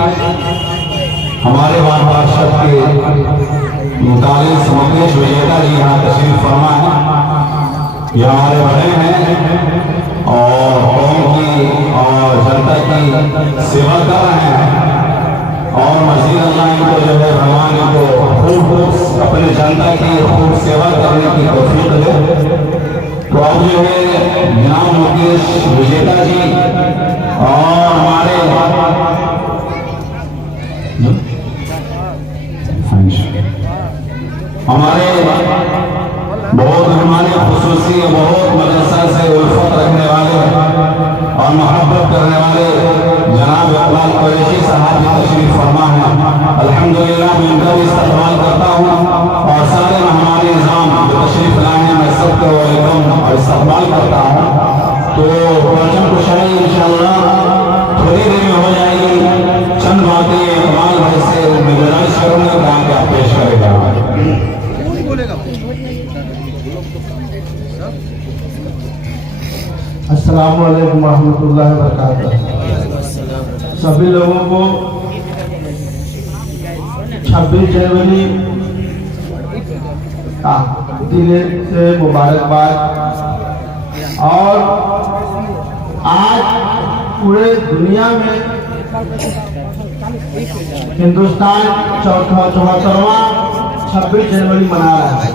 हमारे वार्ड पार्षद के मुतालिक मुकेश विजेता जी यहाँ तशरीफ फरमा है। ये हमारे बड़े हैं और कौम की और जनता की सेवा कर रहे हैं और मज़ीद अल्लाह इनको जो है भगवान इनको खूब अपने जनता की खूब सेवा करने की तौफीक दे। तो अब जो है जनाब मुकेश विजेता जी और हमारे बहुत हमारे खुसूसी बहुत मदरसा से उल्फत रखने वाले और मोहब्बत करने वाले जनाब इकबाल कुरैशी साहब की तशरीफ फरमा है। अल्हम्दुलिल्लाह मैं उनका भी इस्तकबाल करता हूँ और सारे मेहमान निज़ाम जो तशरीफ लाए हैं मैं सबको वेलकम और इस्तकबाल करता हूँ। तो परचम कुशाई इंशाअल्लाह थोड़ी देर में हो जाएगी। चंद बातें इकबाल भाई से मैं गुजारिश करूँगा कि आप क्या पेश करेगा। अस्सलामु अलैकुम रहमतुल्लाहि व बरकातहू। सभी लोगों को 26 जनवरी का दिन से मुबारकबाद। और आज पूरे दुनिया में हिंदुस्तान 74वां 26 जनवरी मना रहा है।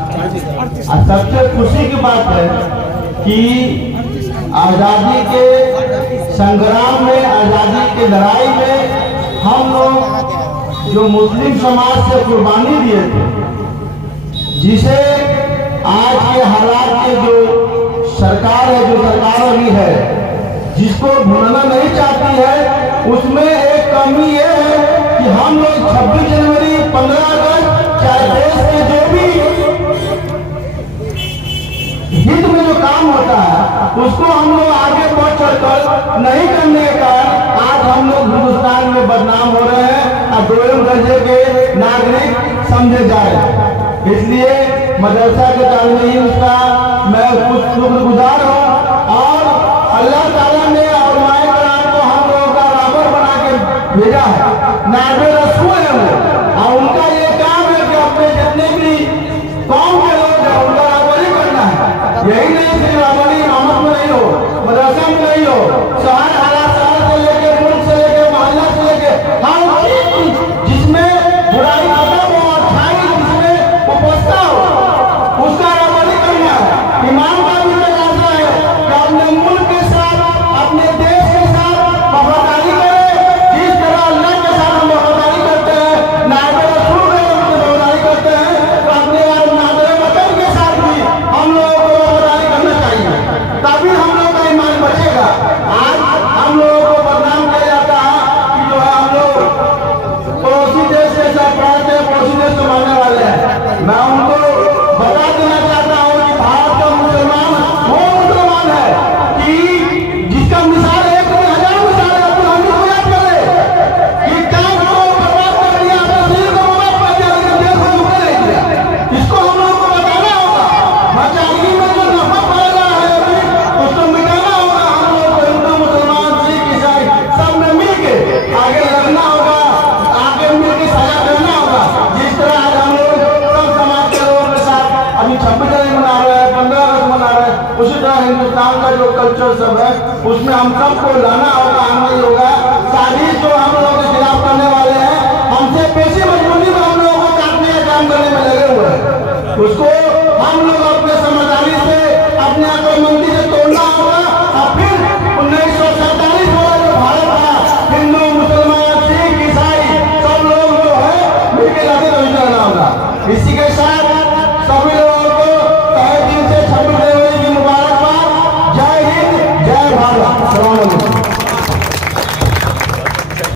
और सबसे खुशी की बात है कि आज़ादी के संग्राम में, आज़ादी की लड़ाई में हम लोग जो मुस्लिम समाज से कुर्बानी दिए थे, जिसे आज के हालात के जो सरकार है, जो सरकार अभी है, जिसको भूलना नहीं चाहती है, उसमें एक कमी ये है कि हम लोग 26 जनवरी 15 अगस्त चाहे देश के जो भी हित में जो काम होता है उसको हम लोग आगे बढ़ चढ़कर नहीं करने के कारण आज हम लोग हिंदुस्तान में बदनाम हो रहे हैं और दोयम दर्जे के नागरिक समझे जा रहे हैं। इसलिए मदरसा के तालिम का मैं कुछ शुक्रगुजार हूँ और अल्लाह ताला ने और माए कराम को हम लोगों का राबर बना के भेजा है। नाबे रसूल है वो और उनका ये काम है कि अपने जितने भी कौम के लोग हैं उनका राबरी करना है। यही नहीं सिर्फ राबरी इमामत में नहीं हो, मदरसा में नहीं हो, शहर हालात शहर से लेके मुल्क से लेके मोहल्ला से लेके हर चीज जिसमें बुराई खत्म हो, अच्छाई जिसमें उपस्था हो, उसका राबरी करना है। ईमान का भी तकाजा है कि अपने मुल्क के साथ, अपने देश के साथ वफादारी करे। जिस तरह अल्लाह के साथ हम वफादारी करते हैं, नायब रसूल के वफादारी करते हैं, तो अपने नादर वतन के साथ भी हम लोगों को वफादारी करना चाहिए, तभी हम लोग का ईमान बचेगा। आज हम लोगों को बदनाम किया जाता है कि जो है हम लोग पड़ोसी देश से सरपराध है, पड़ोसी देश को मानने वाले हैं। मैं उनको बता देना चाहता हूँ कि भारत का मुसलमान वो मुसलमान है कि जिसका मिसाल एक में 1000 मिसाल है। अपने हम को याद करे कि काम को बर्बाद कर दिया, अपने शरीर को बर्बाद कर दिया, लेकिन देश को झुकने नहीं दिया। इसको हम लोगों को बताना होगा। मचाही में जो नफरत फैला है अभी उसको मिटाना होगा। हम लोग को हिंदू मुसलमान सिख ईसाई सब में मिलके आगे लड़ना होगा, आगे मिलकर साझा करना होगा। जिस तरह आज हम लोग सब समाज के लोगों के साथ अभी 26 जनवरी मना रहे हैं, 15 अगस्त मना रहे हैं, उसी तरह हिंदुस्तान का जो कल्चर सब है उसमें हम सबको लाना होगा, आना ही होगा। साजिश जो हम लोगों के खिलाफ करने वाले हैं, हमसे पेशी मजबूरी में हम लोगों को काटने का काम करने में लगे हुए हैं, उसको हम लोग अपने समझदारी से, अपने अक्लमंदी से तोड़ना होगा। और फिर 1947 वाला जो भारत था, हिंदू मुसलमान सिख ईसाई सब लोग जो है मिलकर आगे नहीं जाना होगा। इसी के